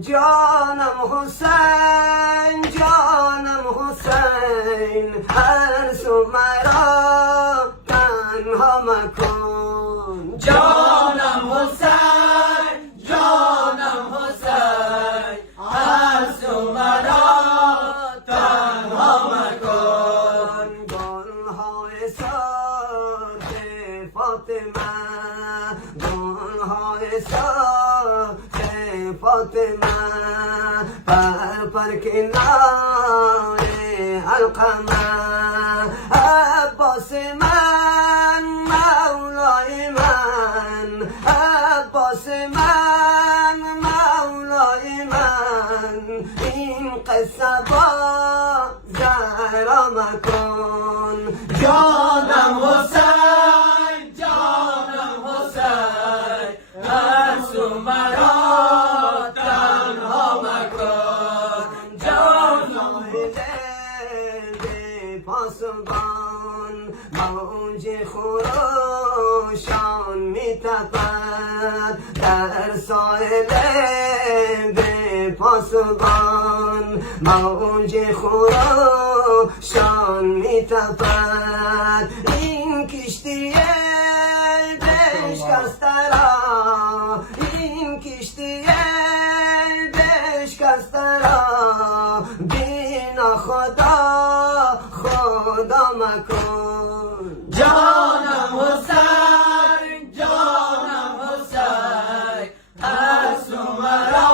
جانم حسین جانم حسین هر سو مرا تنها مکن جانم حسین جانم حسین هر سو مرا تنها مکن گلهای ساز فاطمه گلهای ساز فاطمه پر کنار القمه عباس من مولای من عباس من مولای من این قصه با زهرا مکن جانم حسین جانم حسین هر سو مرا تنها مکن جانم پاسبان موج خروشان می تپد در ساحل به پاسبان موج خروشان می تپد این کشتی بشکسته را این کشتی بشکسته را بینا خدا مکن جانم حسین جانم حسین هر سو مرا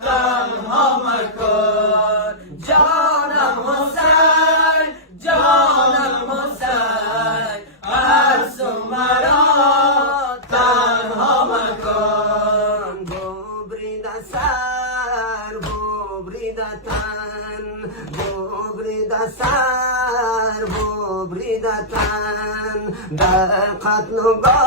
تنها مکن جانم حسین جانم حسین هر سو مرا تنها مکن ببرید سر ببرید تن ببرید سر ببرید تن در قتل با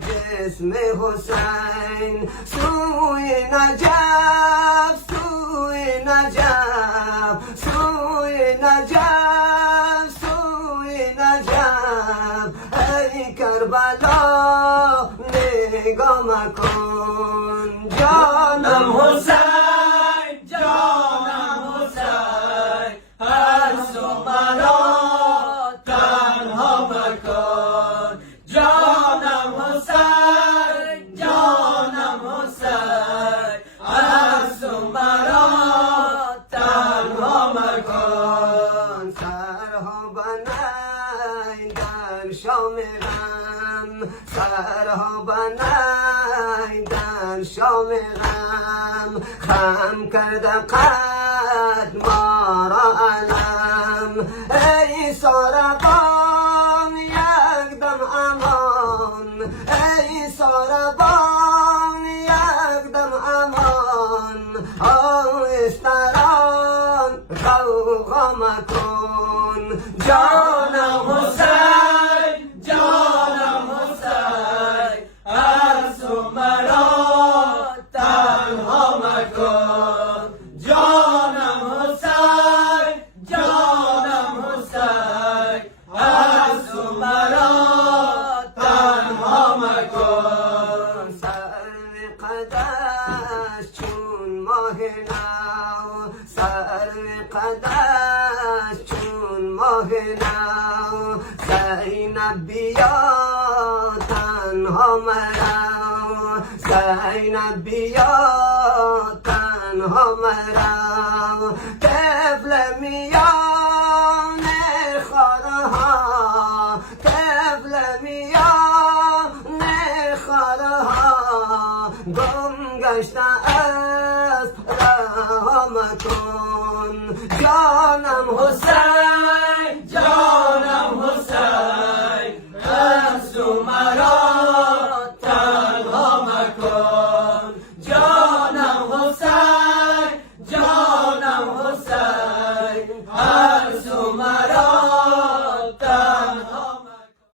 جسم حسین سوی نجف سوی نجف سوی نجف سوی نجف ای کربلا نگاه مکن جانم حسین جانم حسین هر سو مرا تنها مکن جانم حسین جانم حسین هر سو مرا تنها مکن سرها بنای در شام غم سرها بنای در شام غم خم کرده قد ما را علم ای ساربان یک دم امان ای ساربان یک دم امان آهستران غوغا مکن جانم حسین جانم حسین هر سو مرا تنها مکن جانم حسین جانم حسین هر سو مرا تنها مکن سر قدش چون ماه نو سر قدش چون ماه نو زینب بیا تنها مرو زینب بیا تنها مرو طفل میان خارها طفل میان خارها گم گشته است رها مکن جانم حسین